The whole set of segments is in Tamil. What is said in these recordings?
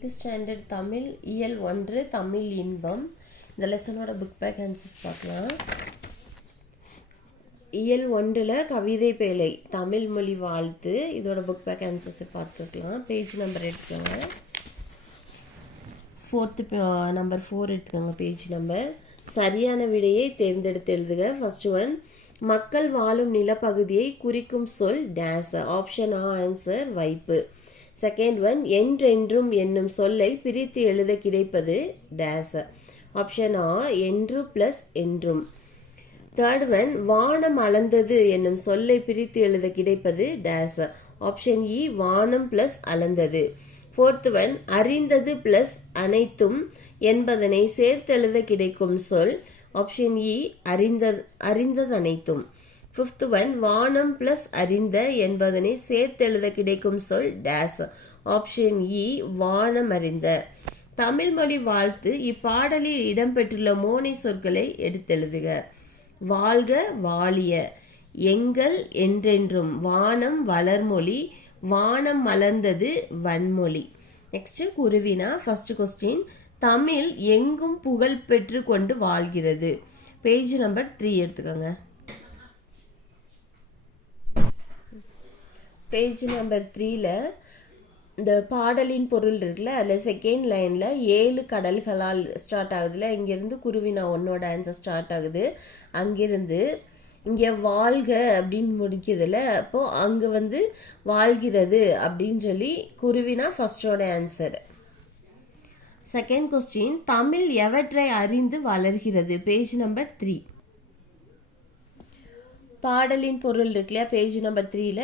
எயித்து ஸ்டாண்டர்ட் தமிழ் இயல் ஒன்று தமிழ் இன்பம். இந்த லெசனோட புக் பேக் ஆன்சர்ஸ் பார்க்கலாம். இயல் ஒன்றில் கவிதை பேழை தமிழ் மொழி வாழ்த்து. இதோட புக் பேக் ஆன்சர்ஸை பார்த்துக்கலாம். பேஜ் நம்பர் எடுத்துக்கோங்க. ஃபோர்த்து நம்பர் ஃபோர் எடுத்துக்கோங்க பேஜ் நம்பர் சரியான விடையை தேர்ந்தெடுத்து எழுதுக. ஃபர்ஸ்ட் ஒன் மக்கள் வாழும் நிலப்பகுதியை குறிக்கும் சொல் டேஸ் ஆப்ஷன் ஆ ஆன்சர் வைப்பு. செகண்ட் ஒன் என்றென்றும் என்னும் சொல்லை பிரித்து எழுத கிடைப்பது டேஸ் ஆப்ஷன் ஆ என்று பிளஸ் என்றும். தேர்ட் ஒன் வானம் அளந்தது என்னும் சொல்லை பிரித்து எழுத கிடைப்பது டேஸ் ஆப்ஷன் இ வானம் பிளஸ் அளந்தது. ஃபோர்த் ஒன் அறிந்தது பிளஸ் அனைத்தும் என்பதனை சேர்த்தெழுத கிடைக்கும் சொல். ஆப்ஷன் இ e, அறிந்த அறிந்தது அனைத்தும் ஃபிஃப்த் ஒன் வானம் பிளஸ் அறிந்த என்பதனை சேர்த்தெழுத கிடைக்கும் சொல் டேஸ் ஆப்ஷன் இ வானம் அறிந்த. தமிழ் மொழி வாழ்த்து இப்பாடலில் இடம்பெற்றுள்ள மோனை சொற்களை எடுத்தெழுதுக. வாழ்க வாழிய எங்கள் என்றென்றும் வானம் வளர்மொழி வானம் மலர்ந்தது வன்மொழி. நெக்ஸ்ட் குருவினா ஃபர்ஸ்ட் கொஸ்டின் தமிழ் எங்கும் புகழ் பெற்று கொண்டு வாழ்கிறது. பேஜ் நம்பர் த்ரீ எடுத்துக்கோங்க. பேஜ் நம்பர் த்ரீல இந்த பாடலின் பொருள் இருக்குல்ல அதில் செகண்ட் லைனில் ஏழு கடல்களால் ஸ்டார்ட் ஆகுதுல இங்கேருந்து குருவினா ஒன்னோட ஆன்சர் ஸ்டார்ட் ஆகுது. அங்கேருந்து இங்கே வாழ்க அப்படின்னு முடிக்கிறதுல அப்போது அங்கே வந்து வாழ்கிறது அப்படின்னு சொல்லி குருவினா ஃபஸ்ட்டோட ஆன்சர் செகண்ட் கொஸ்டின் தமிழ் எவற்றை அறிந்து வளர்கிறது? பேஜ் நம்பர் த்ரீ பாடலின் பொருள் இருக்குல்லையா பேஜ் நம்பர் த்ரீல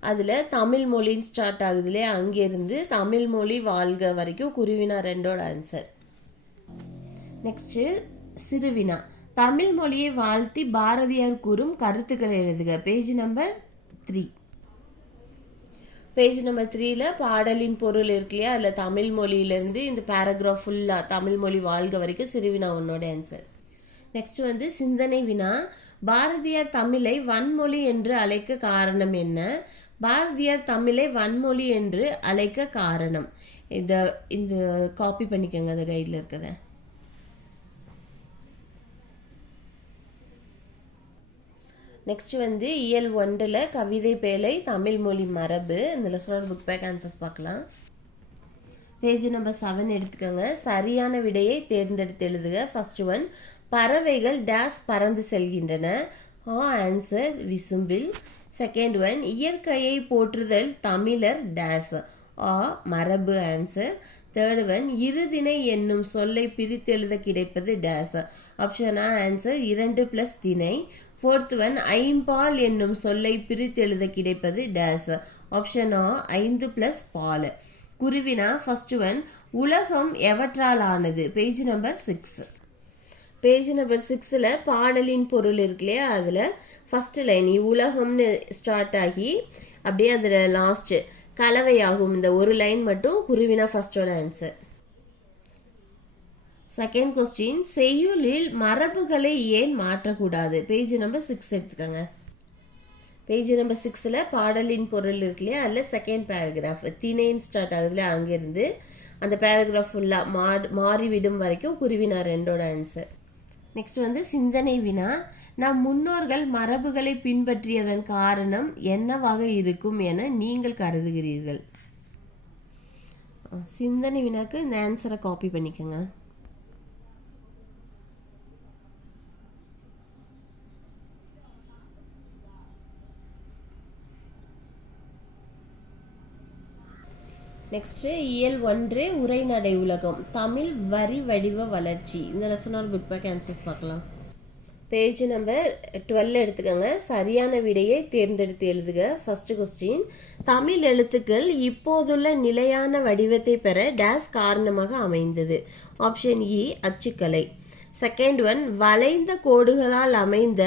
அதில் தமிழ் மொழின்னு ஸ்டார்ட் ஆகுது இல்லையா அங்கேருந்து தமிழ் மொழி வாழ்க வரைக்கும் குருவினா ரெண்டோட ஆன்சர் நெக்ஸ்ட்டு சிறுவினா. தமிழ் மொழியை வாழ்த்தி பாரதியார் கூறும் கருத்துக்களை எழுதுக. Page number three page number த்ரீல பாடலின் பொருள் இருக்கு இல்லையா? அதில் தமிழ் மொழியிலேருந்து இந்த பேராகிராஃப் ஃபுல்லாக தமிழ் மொழி வாழ்க வரைக்கும் சிறுவினா உன்னோட ஆன்சர் நெக்ஸ்ட் வந்து சிந்தனை வினா. பாரதியார் தமிழை வன்மொழி என்று அழைக்க காரணம் என்ன? பாரதியார் தமிழை வன்மொழி என்று அழைக்க காரணம். இத இந்த காப்பி பண்ணிக்கோங்க அந்த கைடில் இருக்கத. நெக்ஸ்ட் வந்து இயல் ஒன்றில் கவிதை பேழை தமிழ் மொழி மரபு. இந்த லெஃப்ட் புக் பேக் ஆன்சர்ஸ் பார்க்கலாம். பேஜ் நம்பர் செவன் எடுத்துக்கோங்க. சரியான விடையை தேர்ந்தெடுத்து எழுதுக. ஃபர்ஸ்ட் ஒன் பறவைகள் டேஸ் பறந்து செல்கின்றன. ஆன்சர் விசும்பில். செகண்ட் ஒன் இயற்கையை போற்றுதல் தமிழர் டேஸ் ஆ மரபு ஆன்சர் தேர்ட் ஒன் இருதினை என்னும் சொல்லை பிரித்து எழுத கிடைப்பது டேஸ் ஆப்ஷன் ஆ ஆன்சர் இரண்டு பிளஸ் திணை. ஃபோர்த் ஒன் ஐம்பால் என்னும் சொல்லை பிரித்து எழுத கிடைப்பது டேஸ் ஆப்ஷன் ஆ ஐந்து பிளஸ் பால். குருவினா ஃபர்ஸ்ட் ஒன் உலகம் எவற்றால் ஆனது page number six page number சிக்ஸில் பாடலின் பொருள் இருக்கு இல்லையா? அதில் ஃபஸ்ட்டு லைன் உலகம்னு ஸ்டார்ட் ஆகி அப்படியே அதில் லாஸ்ட்டு கலவையாகும். இந்த ஒரு லைன் மட்டும் குருவினா ஃபஸ்ட்டோட ஆன்சர் செகண்ட் கொஸ்டின் செய்யுளில் மரபுகளை ஏன் மாற்றக்கூடாது? பேஜ் நம்பர் சிக்ஸ் எடுத்துக்கோங்க. பேஜ் நம்பர் சிக்ஸில் பாடலின் பொருள் இருக்கு இல்லையா? அதில் செகண்ட் பேராகிராஃப் திணைன்னு ஸ்டார்ட் ஆகுதுல அங்கேருந்து அந்த பேராகிராஃப் ஃபுல்லாக மா மாறிவிடும் வரைக்கும் குருவினா ரெண்டோட ஆன்சர் நெக்ஸ்ட் வந்து சிந்தனை வினா. நம் முன்னோர்கள் மரபுகளை பின்பற்றியதன் காரணம் என்னவாக இருக்கும் என நீங்கள் கருதுகிறீர்கள்? சிந்தனை வினாக்கு இந்த ஆன்சரை காப்பி பண்ணிக்கோங்க. நெக்ஸ்ட்டு இயல் ஒன்று உரைநடை உலகம். தமிழ் வரி வடிவ வளர்ச்சி. இந்த லெசனோட புக் பேக் ஆன்சர்ஸ் பார்க்கலாம். பேஜ் நம்பர் டுவெல் எடுத்துக்கோங்க. சரியான விடையை தேர்ந்தெடுத்து எழுதுக. ஃபர்ஸ்ட் கொஸ்டின் தமிழ் எழுத்துக்கள் இப்போதுள்ள நிலையான வடிவத்தை பெற டேஸ் காரணமாக அமைந்தது. ஆப்ஷன் இ e, அச்சுக்கலை. செகண்ட் ஒன் வளைந்த கோடுகளால் அமைந்த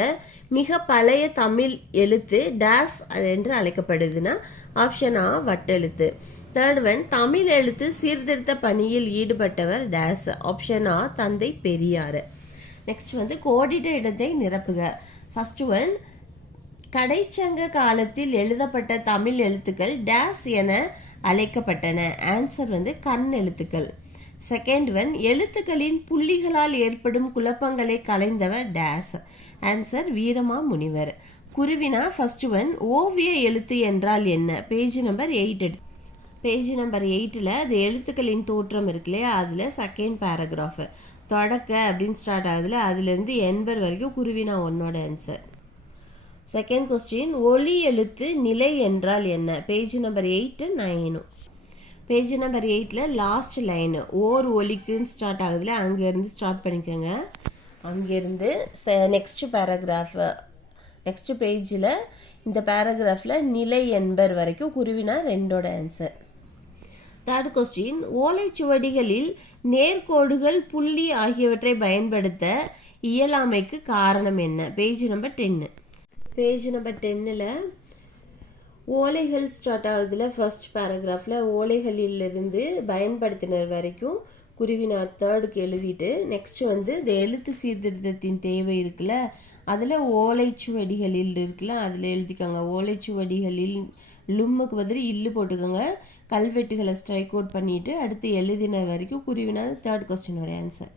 மிக பழைய தமிழ் எழுத்து டேஸ் என்று அழைக்கப்படுதுன்னா ஆப்ஷன் ஆ வட்டெழுத்து. தேர்ட் ஒன் தமிழ் எழுத்து சீர்திருத்த பணியில் ஈடுபட்டவர் டேஸ் ஆப்ஷன் ஆ தந்தை பெரியார் நெக்ஸ்ட் வந்து கோடிட்ட இடத்தை நிரப்புக. ஃபர்ஸ்ட் ஒன் கடைச்சங்க காலத்தில் எழுதப்பட்ட தமிழ் எழுத்துக்கள் டேஸ் என அழைக்கப்பட்டன. ஆன்சர் வந்து கண் எழுத்துக்கள். செகண்ட் ஒன் எழுத்துக்களின் புள்ளிகளால் ஏற்படும் குழப்பங்களை கலைந்தவர் டேஸ். ஆன்சர் வீரமா முனிவர். குருவினா ஃபர்ஸ்ட் ஒன் ஓவிய எழுத்து என்றால் என்ன? பேஜ் நம்பர் எயிட் எடுத்து பேஜ் நம்பர் எயிட்டில் அது எழுத்துக்களின் தோற்றம் இருக்கு இல்லையா? அதில் செகண்ட் பேராகிராஃபு தொடக்க அப்படின்னு ஸ்டார்ட் ஆகுதுல அதுலேருந்து எண்பர் வரைக்கும் குருவினா ஒன்னோட ஆன்சர் செகண்ட் கொஸ்டின் ஒளி எழுத்து நிலை என்றால் என்ன? பேஜ் நம்பர் எயிட்டு நைனும் பேஜ் நம்பர் எயிட்டில் லாஸ்ட் லைனு ஓர் ஒலிக்குன்னு ஸ்டார்ட் ஆகுதுல அங்கேருந்து ஸ்டார்ட் பண்ணிக்கோங்க. அங்கேருந்து ச நெக்ஸ்ட் பேராகிராஃப் நெக்ஸ்ட் பேஜில் இந்த பேராகிராஃபில் நிலை என்பர் வரைக்கும் குருவினா ரெண்டோட ஆன்சர் தேர்ட் கொஸ்டின் ஓலைச்சுவடிகளில் நேர்கோடுகள் புள்ளி ஆகியவற்றை பயன்படுத்த இயலாமைக்கு காரணம் என்ன? Page number ten page number டென்னில் ஓலைகள் ஸ்டார்ட் ஆகுதுல ஃபர்ஸ்ட் பேராகிராஃபில் ஓலைகளிலிருந்து பயன்படுத்தினர் வரைக்கும் குருவினார் தேர்டுக்கு எழுதிட்டு நெக்ஸ்ட் வந்து இந்த எழுத்து சீர்திருத்தத்தின் தேவை இருக்குல்ல அதில் ஓலைச்சுவடிகளில் இருக்குல்ல அதில் எழுதிக்கோங்க. ஓலைச்சுவடிகளில் லும்முக்கு பதில் இல்லு போட்டுக்கோங்க. கல்வெட்டுகளை ஸ்ட்ரைக் அவுட் பண்ணிட்டு அடுத்து எழுதினர் வரைக்கும் குருவினார் தேர்ட் கொஸ்டினோட ஆன்சர்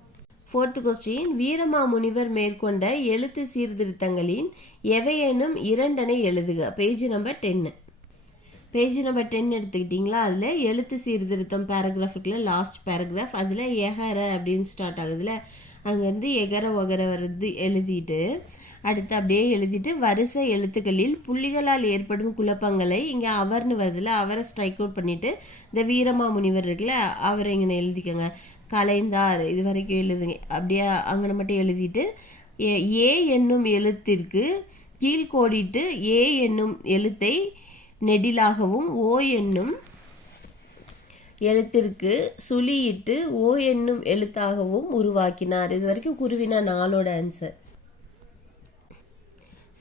ஃபோர்த் கொஸ்டின் வீரமாமுனிவர் மேற்கொண்ட எழுத்து சீர்திருத்தங்களின் எவையேனும் இரண்டனை எழுதுக. Page number ten page number ten எடுத்துக்கிட்டிங்களா? அதில் எழுத்து சீர்திருத்தம் பேராகிராஃப் லாஸ்ட் பேராகிராஃப் அதில் எகர அப்படின்னு ஸ்டார்ட் ஆகுதுல அங்கேருந்து எகர ஒகர வர்றது எழுதிட்டு அடுத்து அப்படியே எழுதிட்டு வரிசை எழுத்துக்களில் புள்ளிகளால் ஏற்படும் குழப்பங்களை இங்கே அவர்னு வருதுல அவரை ஸ்ட்ரைக் அவுட் பண்ணிவிட்டு இந்த வீரமா முனிவர் இருக்குல்ல அவரை இங்கே எழுதிக்கோங்க. கலைந்தார் இது வரைக்கும் எழுதுங்க. அப்படியே அங்கே மட்டும் எழுதிட்டு ஏ ஏ என்னும் எழுத்திற்கு கீழ்கோடிட்டு ஏ என்னும் எழுத்தை நெடிலாகவும் ஓ என்னும் எழுத்திற்கு சுழியிட்டு ஓ என்னும் எழுத்தாகவும் உருவாக்கினார். இது வரைக்கும் குருவினா நாளோட ஆன்சர்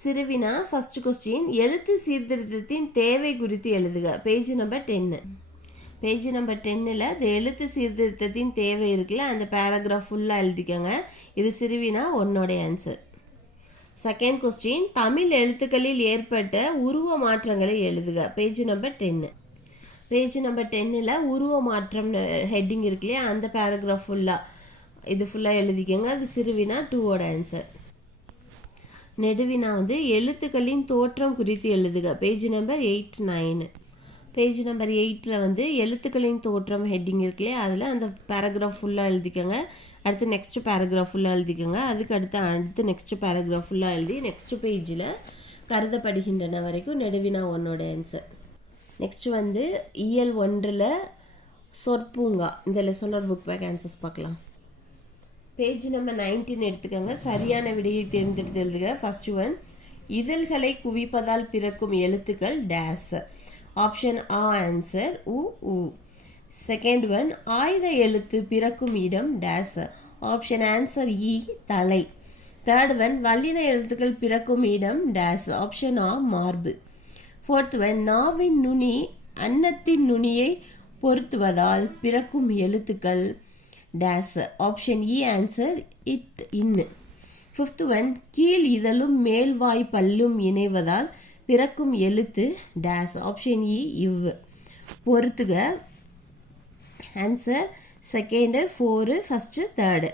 சிறுவினா ஃபர்ஸ்ட் கொஸ்டின் எழுத்து சீர்திருத்தத்தின் தேவை குறித்து எழுதுக. Page number ten page number டென்னில் இந்த எழுத்து சீர்திருத்தத்தின் தேவை இருக்குல்ல அந்த பேராகிராஃப் ஃபுல்லாக எழுதிக்கோங்க. இது சிறுவினா உன்னோடைய ஆன்சர் செகண்ட் கொஸ்டின் தமிழ் எழுத்துக்களில் ஏற்பட்ட உருவ மாற்றங்களை எழுதுக. Page number ten page number டென்னில் உருவ மாற்றம் ஹெட்டிங் இருக்கு இல்லையா அந்த பேராகிராஃப் ஃபுல்லாக இது ஃபுல்லாக எழுதிக்கோங்க. அது சிறுவினா டூவோட ஆன்சர் நெடுவினா வந்து எழுத்துக்களின் தோற்றம் குறித்து எழுதுக. Page number eight nine page number எயிட்டில் வந்து எழுத்துக்களின் தோற்றம் ஹெட்டிங் இருக்குல்லையே அதில் அந்த பேராகிராஃப் ஃபுல்லாக எழுதிக்கோங்க. அடுத்து நெக்ஸ்ட் பேராகிராஃப் ஃபுல்லாக எழுதிக்கோங்க. அதுக்கு அடுத்து அடுத்து நெக்ஸ்ட் பேராகிராஃப் ஃபுல்லாக எழுதி நெக்ஸ்ட் பேஜில் கருதப்படுகின்றன வரைக்கும் நெடுவினா ஒன்னோட ஆன்சர் நெக்ஸ்ட் வந்து இயல் ஒன்றில் சொற்பூங்கா. இதில் சொன்னர் புக் பேக் ஆன்சர்ஸ் பார்க்கலாம். பேஜ் நம்பர் நைன்டீன் எடுத்துக்கோங்க. சரியான விடையை தேர்ந்தெடுத்து எழுதுக ஃபர்ஸ்ட் ஒன் இதழ்களை குவிப்பதால் பிறக்கும் எழுத்துக்கள் டேஸ் ஆப்ஷன் ஆ ஆன்சர் உ உ செகண்ட் ஒன் ஆயுத எழுத்து பிறக்கும் இடம் டேஸ் ஆப்ஷன் ஆன்சர் இ தலை. தேர்ட் ஒன் வல்லின எழுத்துக்கள் பிறக்கும் இடம் டேஸ் ஆப்ஷன் ஆ மார்பு. ஃபோர்த் ஒன் நாவின் நுனி அன்னத்தின் நுனியை பொருத்துவதால் பிறக்கும் எழுத்துக்கள் டேஸ் ஆப்ஷன் இ ஆன்சர் இட் இன்னு ஃபிஃப்த் ஒன் கீழ் இதழும் மேல்வாய் பல்லும் இணைவதால் பிறக்கும் எழுத்து. டேஸ் ஆப்ஷன் இ இவ். பொறுத்துக. Answer second four first third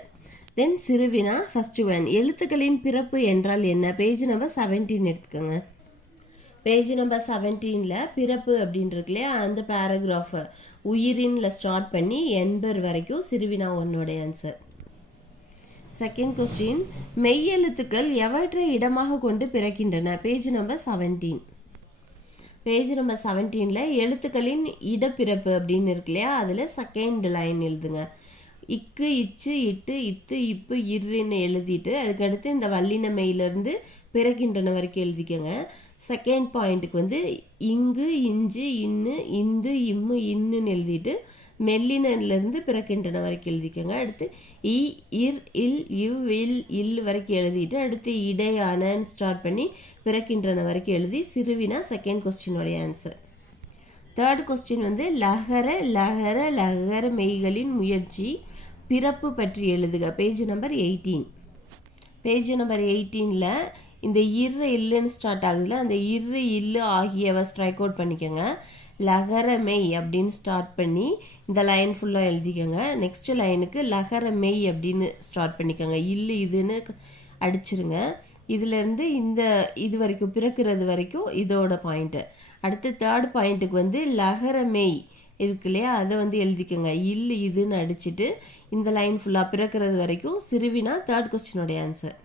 then சிறுவினா first one எழுத்துக்களின் பிறப்பு என்றால் என்ன? பேஜ் நம்பர் செவன்டீன் எடுத்துக்கோங்க. பேஜ் நம்பர் செவன்டீனில் பிறப்பு அப்படின்ட்டு இல்லையா? அந்த பேராகிராஃபை உயிரின்ல ஸ்டார்ட் பண்ணி எண்பர் வரைக்கும் சிறுவினா ஒன்னோட ஆன்சர் செகண்ட் கொஸ்டின் மெய்யெழுத்துக்கள் எவற்றை இடமாக கொண்டு பிறக்கின்றன? Page number seventeen page number செவன்டீனில் எழுத்துக்களின் இடப்பிறப்பு அப்படின்னு இருக்கு இல்லையா? அதில் செகண்ட் லைன் எழுதுங்க. இக்கு இச்சு இட்டு இத்து இப்பு இருன்னு எழுதிட்டு அதுக்கடுத்து இந்த வல்லின மெயிலேருந்து பிறக்கின்றன வரைக்கும் எழுதிக்கோங்க. செகண்ட் பாயிண்ட்டுக்கு வந்து இங்கு இஞ்சு இன்னு இந்து இம்மு இன்னுன்னு எழுதிட்டு மெல்லினர்லேருந்து பிறக்கின்றன வரைக்கும் எழுதிக்கோங்க. அடுத்து இ இர் இல் இவ் இல் இல் வரைக்கும் எழுதிட்டு அடுத்து இடையானன்னு ஸ்டார்ட் பண்ணி பிறக்கின்றன வரைக்கும் எழுதி சிறுவினா செகண்ட் கொஸ்டினோடைய ஆன்சர் தேர்ட் கொஸ்டின் வந்து லகர லகர லகர மெய்களின் முயற்சி பிறப்பு பற்றி எழுதுக. Page number eighteen page number எயிட்டீனில் இந்த இரு இல்லுன்னு ஸ்டார்ட் ஆகுதுல அந்த இரு இல்லு ஆகியவை ஸ்ட்ரைக் அவுட் பண்ணிக்கோங்க. லகரமெய் அப்படின்னு ஸ்டார்ட் பண்ணி இந்த லைன் ஃபுல்லாக எழுதிக்கோங்க. நெக்ஸ்ட் லைனுக்கு லகரமெய் அப்படின்னு ஸ்டார்ட் பண்ணிக்கோங்க. இல்லு இதுன்னு அடிச்சிருங்க. இதுலேருந்து இந்த இது வரைக்கும் பிறக்கிறது வரைக்கும் இதோட பாயிண்ட்டு அடுத்து தேர்ட் பாயிண்ட்டுக்கு வந்து லகரமெய் இருக்கு இல்லையா? அதை வந்து எழுதிக்கோங்க. இல்லு இதுன்னு அடிச்சுட்டு இந்த லைன் ஃபுல்லாக பிறக்கிறது வரைக்கும் சிறுவினா தேர்ட் கொஸ்டினோடைய ஆன்சர்